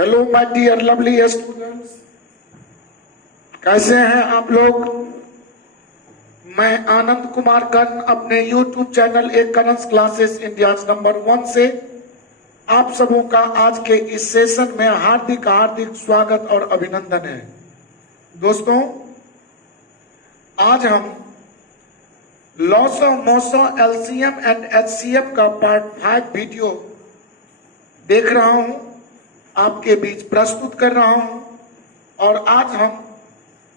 Hello my dear lovely students, कैसे हैं आप लोग। मैं आनंद कुमार कर्ण अपने YouTube चैनल ए करंस क्लासेस इंडिया नंबर 1 से आप सबों का आज के इस सेशन में हार्दिक हार्दिक स्वागत और अभिनंदन है। दोस्तों, आज हम lasso moso LCM and HCF का पार्ट 5 वीडियो देख रहा हूं, आपके बीच प्रस्तुत कर रहा हूं। और आज हम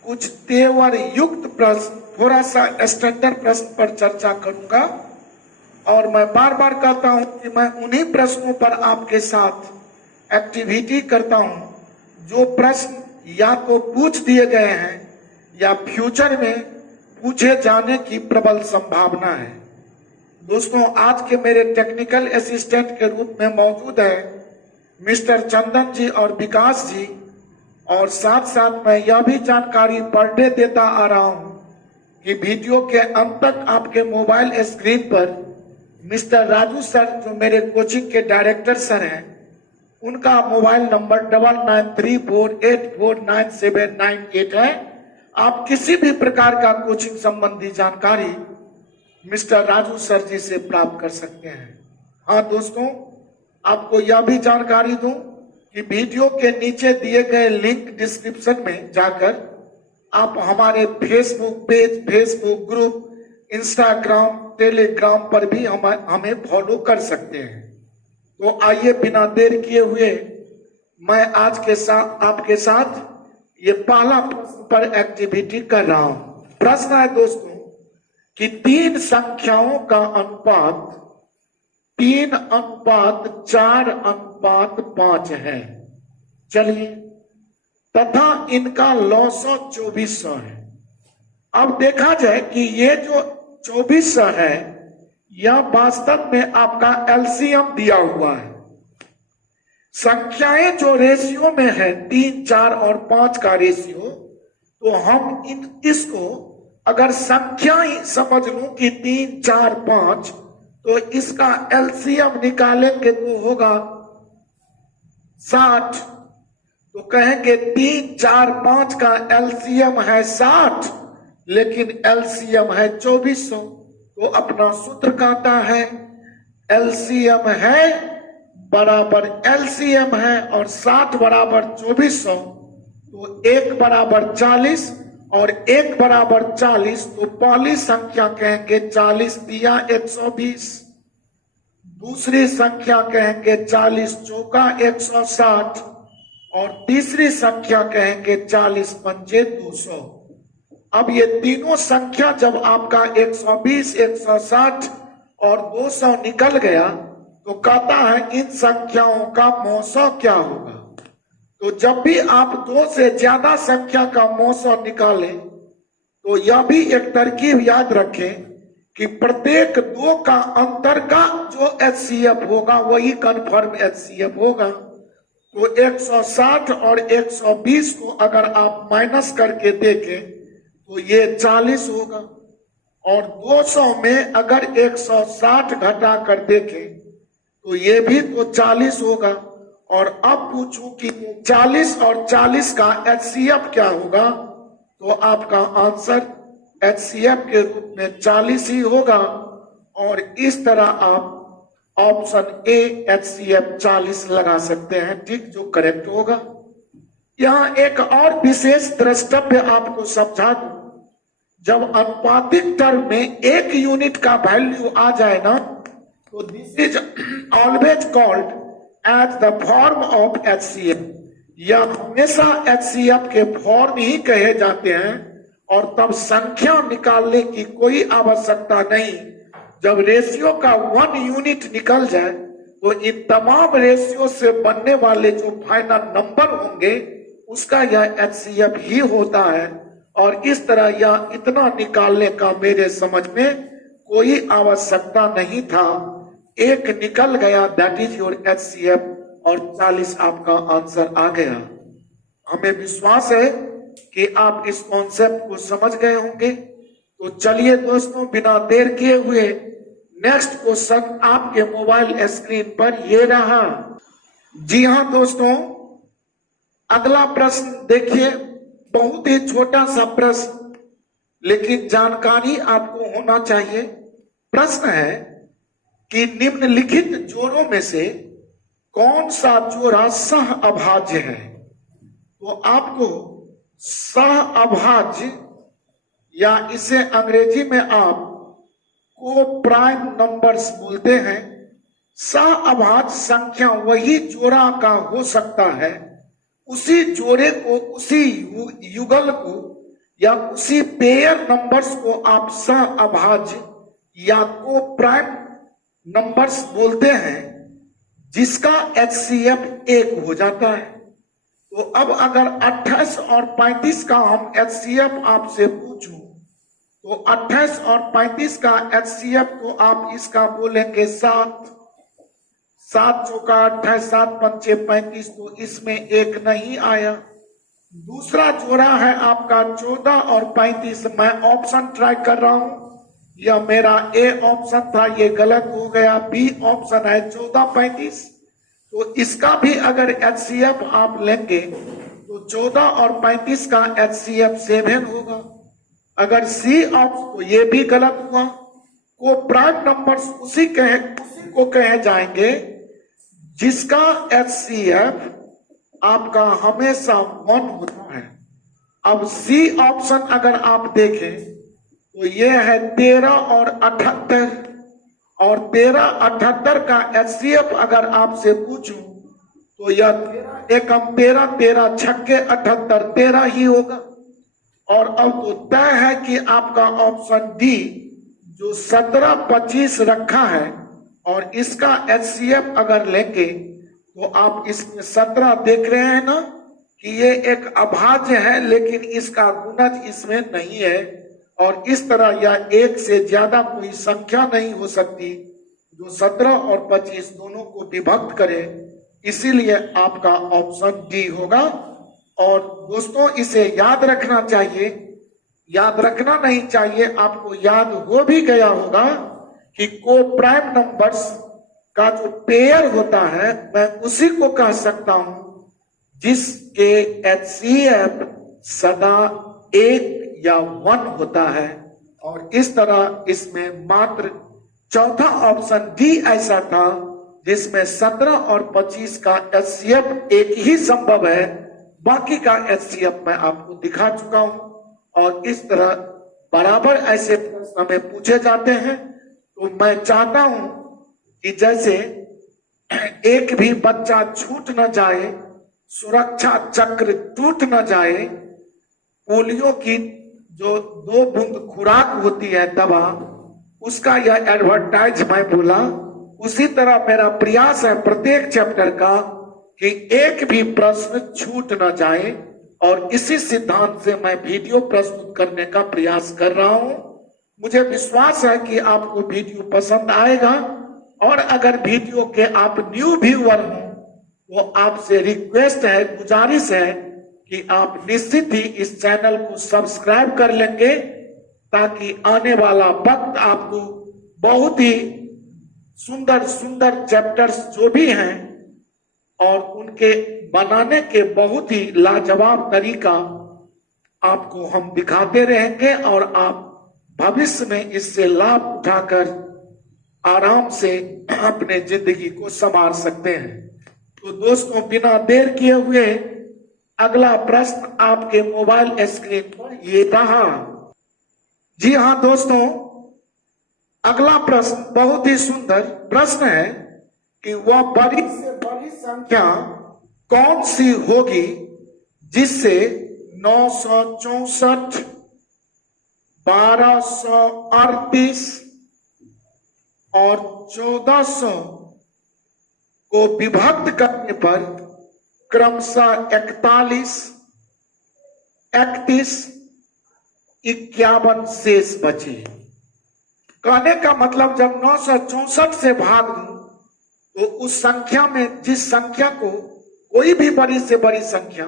कुछ तेवर युक्त प्रश्न, थोड़ा सा स्टैंडर्ड प्रश्न पर चर्चा करूंगा। और मैं बार बार कहता हूं कि मैं उन्हीं प्रश्नों पर आपके साथ एक्टिविटी करता हूं जो प्रश्न या तो पूछ दिए गए हैं या फ्यूचर में पूछे जाने की प्रबल संभावना है। दोस्तों, आज के मेरे टेक्निकल असिस्टेंट के रूप में मौजूद है मिस्टर चंदन जी और विकास जी, और साथ साथ मैं यह भी जानकारी पर डे देता आ रहा हूं कि वीडियो के अंत तक आपके मोबाइल स्क्रीन पर मिस्टर राजू सर, जो मेरे कोचिंग के डायरेक्टर सर हैं, उनका मोबाइल नंबर 9934849798 है। आप किसी भी प्रकार का कोचिंग संबंधी जानकारी मिस्टर राजू सर जी से प्राप्त कर सकते हैं। हाँ दोस्तों, आपको यह भी जानकारी दूं कि वीडियो के नीचे दिए गए लिंक डिस्क्रिप्शन में जाकर आप हमारे Facebook page, Facebook group, Instagram, Telegram पर भी हमें फॉलो कर सकते हैं। तो आइए बिना देर किए हुए मैं आज के साथ आपके साथ ये पहला प्रश्न पर एक्टिविटी कर रहा हूं। प्रश्न है दोस्तों कि 3 संख्याओं का अनुपात 3:4:5 है। चलिए, तथा इनका लॉसो 2400 है। अब देखा जाए कि ये जो 2400 है यह वास्तव में आपका एलसीएम दिया हुआ है। संख्याएं जो रेशियो में है 3, 4 और 5 का रेशियो, तो हम इसको अगर संख्या ही समझ लूं कि 3, 4, 5, तो इसका एलसीएम निकालेंगे तो होगा 60। तो कहेंगे 3, 4, 5 का एलसीएम है 60, लेकिन एलसीएम है 2400। तो अपना सूत्र कहता है एलसीएम है बराबर एलसीएम है और 60 बराबर 2400। तो 1 बराबर 40 और 1 बराबर 40, तो पहली संख्या कहेंगे 40 दिया 120, दूसरी संख्या कहेंगे 40 चौका 160 और तीसरी संख्या कहेंगे 40 पंचे 200। अब ये तीनों संख्या जब आपका 120, 160 और 200 निकल गया तो कहता है इन संख्याओं का मौसो क्या होगा। तो जब भी आप 2 से ज्यादा संख्या का मौसो निकालें तो यह भी एक तरकीब याद रखें कि प्रत्येक 2 का अंतर का जो एचसीएफ होगा वही कन्फर्म एचसीएफ होगा। तो 160 और 120 को अगर आप माइनस करके देखें तो ये 40 होगा, और 200 में अगर 160 घटा कर देखें तो ये भी तो 40 होगा। और अब पूछूं कि 40 और 40 का एचसीएफ क्या होगा, तो आपका आंसर एचसीएफ के रूप में 40 ही होगा। और इस तरह आप ऑप्शन ए एचसीएफ 40 लगा सकते हैं, ठीक, जो करेक्ट होगा। यहां एक और विशेष द्रष्टव्य आपको समझा दूं, जब अनुपातिक टर्म में 1 यूनिट का वैल्यू आ जाए ना, तो this is always called as the form of HCF. यह हमेशा एचसीएफ के फॉर्म ही कहे जाते हैं, और तब संख्या निकालने की कोई आवश्यकता नहीं। जब रेशियो का 1 यूनिट निकल जाए तो इन तमाम रेशियो से बनने वाले जो फाइनल नंबर होंगे उसका यह एचसीएफ ही होता है। और इस तरह यह इतना निकालने का मेरे समझ में कोई आवश्यकता नहीं था। 1 निकल गया, दैट इज योर एचसीएफ, और 40 आपका आंसर आ गया। हमें विश्वास है कि आप इस कॉन्सेप्ट को समझ गए होंगे। तो चलिए दोस्तों, बिना देर किए हुए नेक्स्ट क्वेश्चन आपके मोबाइल स्क्रीन पर ये रहा। जी हाँ दोस्तों, अगला प्रश्न देखिए, बहुत ही छोटा सा प्रश्न, लेकिन जानकारी आपको होना चाहिए। प्रश्न है कि निम्नलिखित जोड़ों में से कौन सा जोड़ा सह अभाज्य है? तो आपको सह अभाज्य, या इसे अंग्रेजी में आप को प्राइम नंबर्स बोलते हैं। सह अभाज्य संख्या वही जोड़ा का हो सकता है, उसी जोड़े को, उसी युगल को या उसी पेयर नंबर्स को आप सह अभाज्य या को प्राइम नंबर्स बोलते हैं, जिसका HCF 1 हो जाता है। तो अब अगर 28 और 35 का हम HCF आपसे पूछूं, तो 28 और 35 का HCF को आप इसका बोलेंगे 7, 7 चौका 28, 7 पंचे 35, तो इसमें 1 नहीं आया। दूसरा जोड़ा है आपका 14 और 35। मैं ऑप्शन ट्राई कर रहा हूं, यह मेरा ए ऑप्शन था, ये गलत हो गया। बी ऑप्शन है 14, 35। तो इसका भी अगर HCF आप लेंगे तो 14 और 35 का HCF 7 होगा। अगर सी ऑप्शन, तो ये भी गलत हुआ। को प्राइम नंबर्स उसी को कहे जाएंगे जिसका HCF आपका हमेशा 1 होता है। अब सी ऑप्शन अगर आप देखें तो ये है 13 और 78, और 13, 78 का HCF अगर आपसे पूछूं तो यह एकम 13, 13 छक्के 78, 13 ही होगा। और अब तो तय है कि आपका ऑप्शन डी जो 17, 25 रखा है, और इसका HCF अगर लेंगे तो आप इसमें 17 देख रहे हैं ना कि ये एक अभाज्य है, लेकिन इसका गुणज इसमें नहीं है। और इस तरह यह 1 से ज्यादा कोई संख्या नहीं हो सकती जो 17 और 25 दोनों को विभक्त करे, इसीलिए आपका ऑप्शन डी होगा। और दोस्तों इसे याद रखना चाहिए, याद रखना नहीं चाहिए, आपको याद हो भी गया होगा कि को प्राइम नंबर्स का जो पेयर होता है मैं उसी को कह सकता हूं जिसके HCF सदा 1 या 1 होता है। और इस तरह इसमें मात्र चौथा ऑप्शन डी ऐसा था जिसमें 17 और 25 का HCF 1 ही संभव है, बाकी का HCF मैं आपको दिखा चुका हूं। और इस तरह बराबर ऐसे प्रश्न हमें पूछे जाते हैं। तो मैं चाहता हूं कि जैसे एक भी बच्चा छूट न जाए, सुरक्षा चक्र टूट न जाए, पोलियो की जो 2 बूंद खुराक होती है दवा, उसका यह एडवर्टाइज मैं बोला, उसी तरह मेरा प्रयास है प्रत्येक चैप्टर का कि एक भी प्रश्न छूट न जाए, और इसी सिद्धांत से मैं वीडियो प्रस्तुत करने का प्रयास कर रहा हूं। मुझे विश्वास है कि आपको वीडियो पसंद आएगा। और अगर वीडियो के आप न्यू व्यूअर हो तो आपसे रिक्वेस्ट है, गुजारिश है कि आप निश्चित ही इस चैनल को सब्सक्राइब कर लेंगे, ताकि आने वाला वक्त आपको बहुत ही सुंदर सुंदर चैप्टर्स जो भी हैं और उनके बनाने के बहुत ही लाजवाब तरीका आपको हम दिखाते रहेंगे, और आप भविष्य में इससे लाभ उठाकर आराम से अपने जिंदगी को संवार सकते हैं। तो दोस्तों बिना देर किए हुए अगला प्रश्न आपके मोबाइल स्क्रीन पर ये रहा। जी हाँ दोस्तों, अगला प्रश्न बहुत ही सुंदर प्रश्न है कि वह बड़ी से बड़ी संख्या कौन सी होगी जिससे 964, 1238 और 1400 को विभक्त करने पर क्रमशः 41, 31, 51 शेष बचे। कहने का मतलब जब 964 से भाग दूं तो उस संख्या में, जिस संख्या को, कोई भी बड़ी से बड़ी संख्या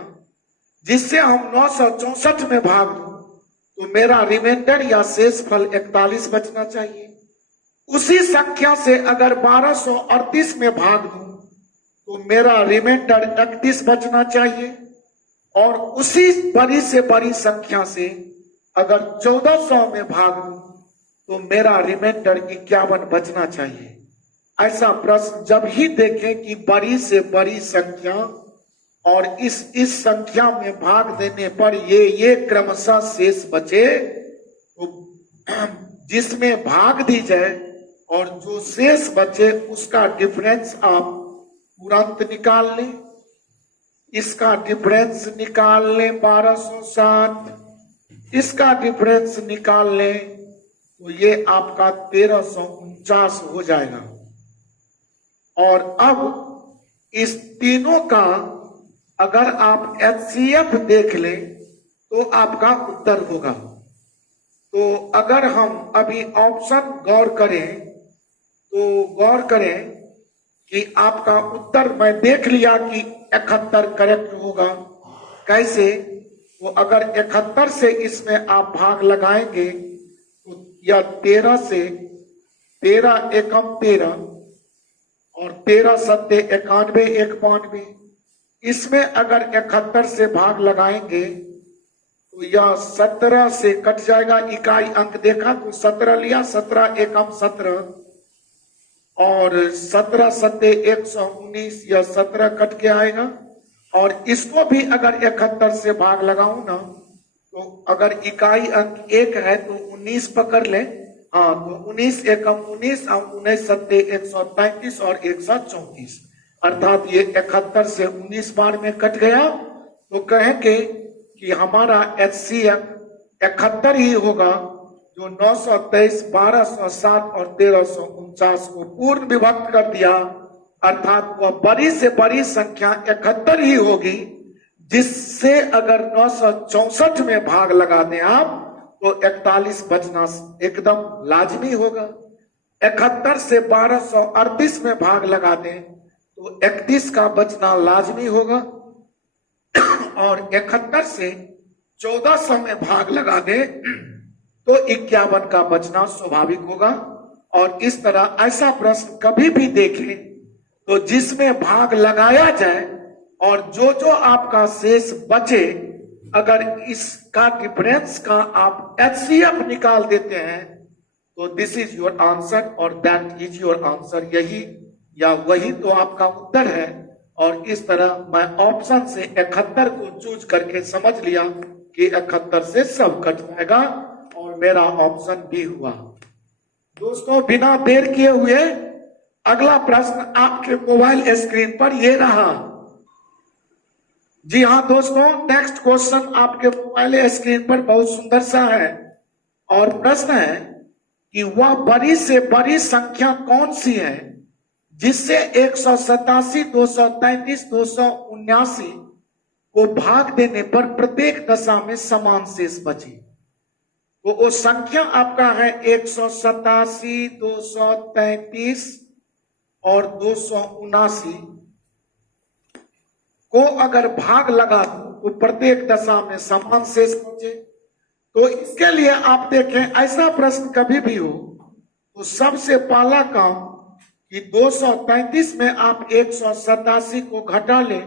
जिससे हम 964 में भाग दूं, तो मेरा रिमाइंडर या शेष फल 41 बचना चाहिए। उसी संख्या से अगर 1238 में भाग दूं तो मेरा रिमाइंडर 31 बचना चाहिए। और उसी बड़ी से बड़ी संख्या से अगर 1400 में भाग दूं तो मेरा रिमाइंडर 51 बचना चाहिए। ऐसा प्रश्न जब ही देखें कि बड़ी से बड़ी संख्या और इस संख्या में भाग देने पर ये क्रमशः शेष बचे, तो जिसमें भाग दी जाए और जो शेष बचे उसका डिफरेंस आप तुरंत निकाल लें। इसका डिफरेंस निकाल लें 1260, इसका डिफरेंस निकाल लें तो ये आपका 1349 हो जाएगा। और अब इस तीनों का अगर आप एचसीएफ देख लें तो आपका उत्तर होगा। तो अगर हम अभी ऑप्शन गौर करें कि आपका उत्तर मैं देख लिया कि 71 करेक्ट होगा। कैसे? तो अगर 71 से इसमें आप भाग लगाएंगे तो यह 13 से 13 एकम 13 और 13 सत्ते 91 एक 92। इसमें अगर 71 से भाग लगाएंगे तो यह 17 से कट जाएगा। इकाई अंक देखा तो 17 लिया, 17 एकम 17 और 17 सत्ते 119, यह 17 कट के आएगा। और इसको भी अगर 71 से भाग लगाऊं ना तो अगर इकाई अंक 1 है तो 19 पकड़ ले। हाँ, तो 19 एकम 19 और 19 सत्ते 133 और 134, अर्थात ये 71 से 19 बार में कट गया। तो कहेंगे कि हमारा एचसीएफ 71 ही होगा, जो 923, 1207 और 1349 को पूर्ण विभक्त कर दिया, अर्थात वह बड़ी से बड़ी संख्या 71 ही होगी, जिससे अगर 964 में भाग लगा दें आप तो 41 बचना एकदम लाजमी होगा। 71 से 1238 में भाग लगा दें तो 31 का बचना लाजमी होगा। और 71 से 1400 में भाग लगा दे तो 51 का बचना स्वाभाविक होगा। और इस तरह ऐसा प्रश्न कभी भी देखें तो जिसमें भाग लगाया जाए और जो आपका शेष बचे, अगर इसका डिफरेंस का आप एचसीएफ निकाल देते हैं तो दिस इज योर आंसर और दैट इज योर आंसर। यही या वही तो आपका उत्तर है। और इस तरह मैं ऑप्शन से 71 को चूज करके समझ लिया कि 71 से सब कट जाएगा और मेरा ऑप्शन बी हुआ। दोस्तों, बिना देर किए हुए अगला प्रश्न आपके मोबाइल स्क्रीन पर ये रहा। जी हाँ दोस्तों, नेक्स्ट क्वेश्चन आपके मोबाइल स्क्रीन पर बहुत सुंदर सा है और प्रश्न है कि वह बड़ी से बड़ी संख्या कौन सी है जिससे 187, 233, 279 को भाग देने पर प्रत्येक दशा में समान शेष बचे। तो वो संख्या आपका है 187, 233 और 279 को अगर भाग लगा दो तो प्रत्येक दशा में समान शेष बचे। तो इसके लिए आप देखें, ऐसा प्रश्न कभी भी हो तो सबसे पहला काम कि 233 में आप 187 को घटा लें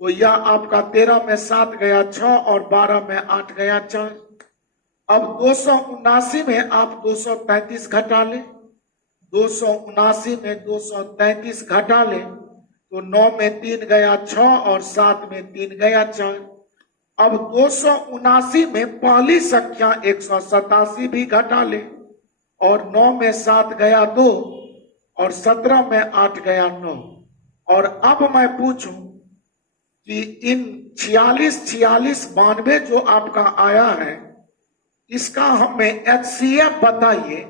तो यह आपका 13 में 7 गया 6 और 12 में 8 गया 4। अब 279 में आप 233 घटा लें, 279 में 233 घटा लें तो 9 में 3 गया 6 और 7 में 3 गया 4। अब 279 में पहली संख्या 187 भी घटा लें और 9 में 7 गया 2 और 17 में 8 गया 9। और अब मैं पूछूं कि इन 46, 46, 92 जो आपका आया है, इसका हमें एचसीएफ बताइए।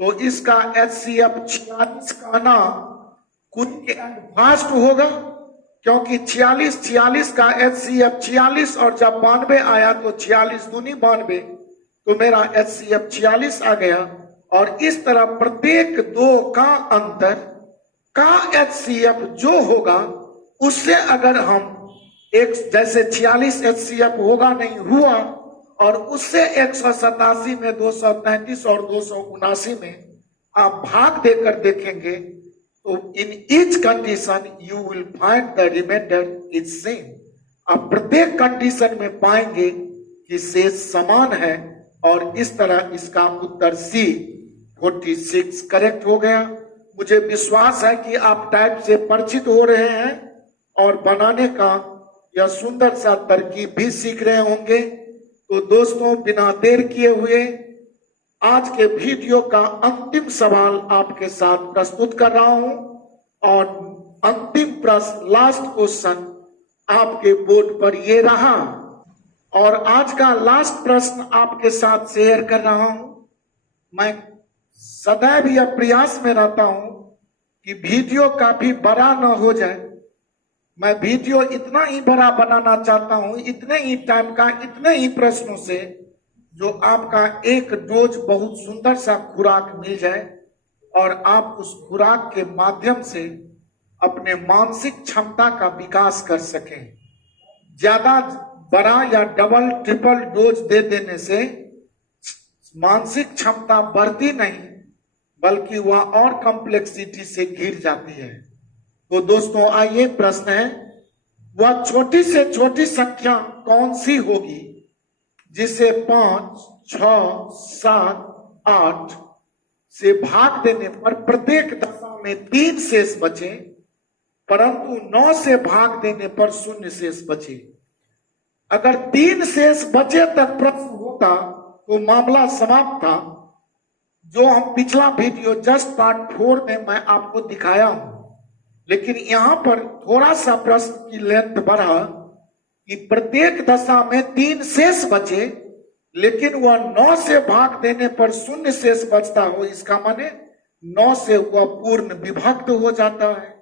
तो इसका एचसीएफ 46 का ना कुछ फास्ट होगा, क्योंकि 46, 46 का एचसीएफ 46 और जब 92 आया तो 46 दूनी 92, तो मेरा एचसीएफ 46 आ गया। और इस तरह प्रत्येक दो का अंतर का एचसीएफ जो होगा उससे अगर हम एक जैसे 46 एचसीएफ होगा नहीं हुआ और उससे 187 में 233 और 279 में आप भाग देकर देखेंगे तो in each condition you will find the reminder is same, आप प्रत्येक कंडीशन में पाएंगे कि शेष समान है और इस तरह इसका उत्तर सी 46 करेक्ट हो गया। मुझे विश्वास है कि आप टाइप से परिचित हो रहे हैं और बनाने का यह सुंदर सा तरकीब भी सीख रहे होंगे। तो दोस्तों, बिना देर किए हुए आज के वीडियो का अंतिम सवाल आपके साथ प्रस्तुत कर रहा हूं और अंतिम प्रश्न, लास्ट क्वेश्चन आपके बोर्ड पर ये रहा और आज का लास्ट प्रश्न आपके साथ शेयर कर रहा हूं। मैं सदैव यह प्रयास में रहता हूं कि वीडियो काफी बड़ा न हो जाए। मैं वीडियो इतना ही बड़ा बनाना चाहता हूं, इतने ही टाइम का, इतने ही प्रश्नों से, जो आपका एक डोज बहुत सुंदर सा खुराक मिल जाए और आप उस खुराक के माध्यम से अपने मानसिक क्षमता का विकास कर सकें। ज्यादा बड़ा या डबल ट्रिपल डोज दे देने से मानसिक क्षमता बढ़ती नहीं बल्कि वह और कॉम्प्लेक्सिटी से घिर जाती है। तो दोस्तों, आइए प्रश्न है, वह छोटी से छोटी संख्या कौन सी होगी जिसे 5, 6, 7, 8 से भाग देने पर प्रत्येक दशा में 3 शेष बचे, परंतु 9 से भाग देने पर 0 शेष बचे। अगर 3 शेष बचे तक प्रश्न होता तो मामला समाप्त था, जो हम पिछला वीडियो जस्ट पार्ट 4 में मैं आपको दिखाया हूं। लेकिन यहां पर थोड़ा सा प्रश्न की लेंथ बढ़ा कि प्रत्येक दशा में 3 शेष बचे, लेकिन वह 9 से भाग देने पर 0 शेष बचता हो। इसका माने 9 से वह पूर्ण विभक्त हो जाता है,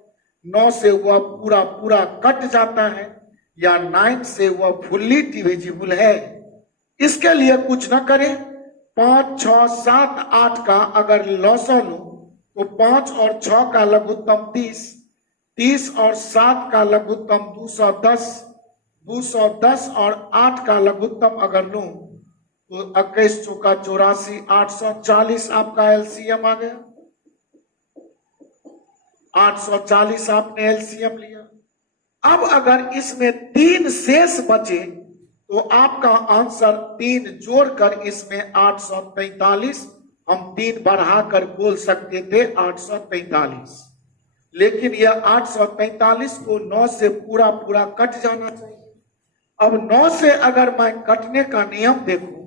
9 से वह पूरा पूरा कट जाता है, या 9 से वह फुल्ली डिविजिबल है। इसके लिए कुछ न करें, 5, 6, 7, 8 का अगर लॉसा लो तो 5 और 6 का लघुत्तम 30, 30 और 7 का लघुत्तम 210, 210 और 8 का लघुत्तम अगर लो तो 21 चौका 84, 840 आपका एलसीएम आ गया। 840 आपने एलसीएम लिया। अब अगर इसमें 3 शेष बचे तो आपका आंसर 3 जोड़कर इसमें 843, हम 3 बढ़ाकर बोल सकते थे 843, लेकिन यह 843 को 9 से पूरा पूरा कट जाना चाहिए। अब 9 से अगर मैं कटने का नियम देखूं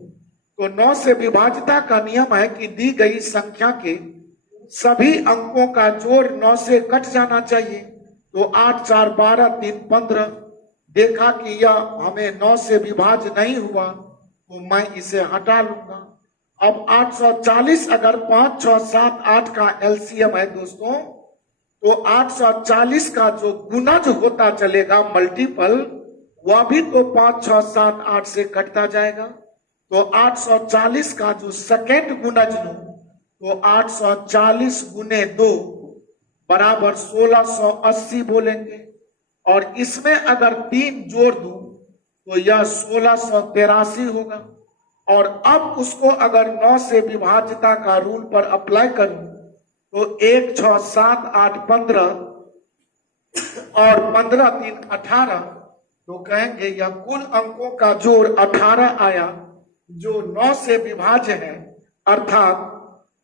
तो 9 से विभाज्यता का नियम है कि दी गई संख्या के सभी अंकों का जोड़ 9 से कट जाना चाहिए। तो 8, 4, 12, 3, 15, देखा कि यह हमें 9 से विभाज्य नहीं हुआ तो मैं इसे हटा लूंगा। अब 840 अगर 5, 6, 7, 8 का एलसीएम है दोस्तों, तो 840 का जो गुणज होता चलेगा मल्टीपल, वह भी तो 5, 6, 7, 8 से कटता जाएगा। तो 840 का जो सेकेंड गुणज लो तो 840 गुने 2 बराबर 1680 बोलेंगे, और इसमें अगर 3 जोड़ दूं तो यह 1683 होगा। और अब उसको अगर 9 से विभाज्यता का रूल पर अप्लाई करूं तो 1, 6, 7, 8, 15 और 15, 3, 18, तो कहेंगे यह कुल अंकों का जोड़ 18 आया, जो 9 से विभाज्य है। अर्थात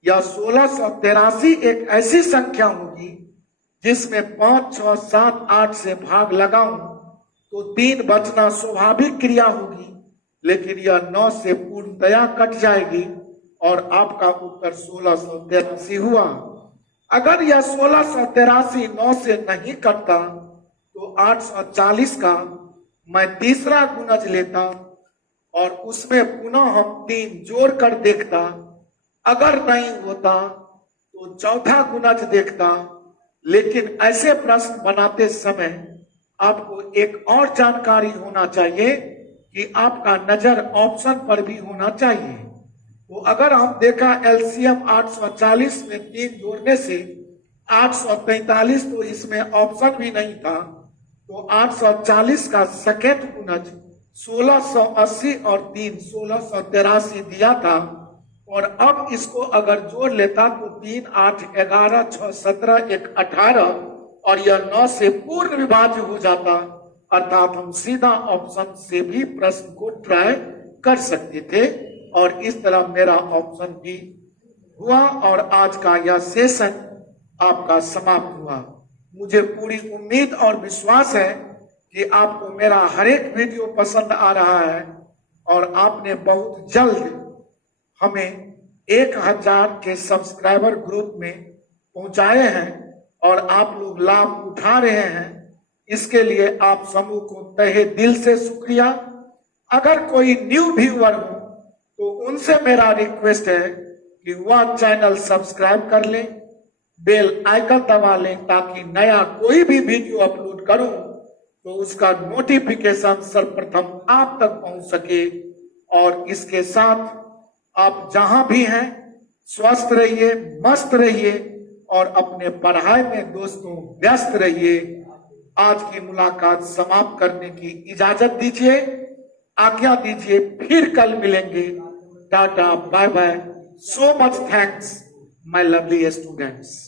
यह 1683 एक ऐसी संख्या होगी जिसमें 5, 6, 7, 8 से भाग लगाऊं तो 3 बचना स्वाभाविक क्रिया होगी, लेकिन यह 9 से पूर्णतया कट जाएगी और आपका उत्तर 1683 हुआ। अगर यह 1683 9 से नहीं कटता तो 840 का मैं तीसरा गुणज लेता और उसमें पुनः हम 3 जोड़ कर देखता। अगर नहीं होता तो चौथा गुणज देखता। लेकिन ऐसे प्रश्न बनाते समय आपको एक और जानकारी होना चाहिए कि आपका नजर ऑप्शन पर भी होना चाहिए। तो अगर हम देखा एलसीएम 840 में 3 जोड़ने से 843, तो इसमें ऑप्शन भी नहीं था, तो 840 का सेकेंड गुणज 1680 और 3 1683 दिया था। और अब इसको अगर जोड़ लेता तो 3, 8, 11, 6, 17, 1, 18 और यह 9 से पूर्ण विभाज्य हो जाता। अर्थात हम सीधा ऑप्शन से भी प्रश्न को ट्राई कर सकते थे और इस तरह मेरा ऑप्शन भी हुआ और आज का यह सेशन आपका समाप्त हुआ। मुझे पूरी उम्मीद और विश्वास है कि आपको मेरा हर एक वीडियो पसंद आ रहा है और आपने बहुत जल्द हमें 1000 के सब्सक्राइबर ग्रुप में पहुंचाए हैं और आप लोग लाभ उठा रहे हैं। इसके लिए आप समूह को तहे दिल से शुक्रिया। अगर कोई न्यू व्यूअर हो तो उनसे मेरा रिक्वेस्ट है कि वह चैनल सब्सक्राइब कर लें, बेल आइकन दबा लें ताकि नया कोई भी वीडियो अपलोड करूं तो उसका नोटिफिकेशन सर्वप्रथम आप तक पहुंच सके। और इसके साथ आप जहां भी हैं स्वस्थ रहिए, मस्त रहिए और अपने पढ़ाई में दोस्तों व्यस्त रहिए। आज की मुलाकात समाप्त करने की इजाजत दीजिए, आज्ञा दीजिए, फिर कल मिलेंगे। टाटा, bye bye, so much thanks my lovely students.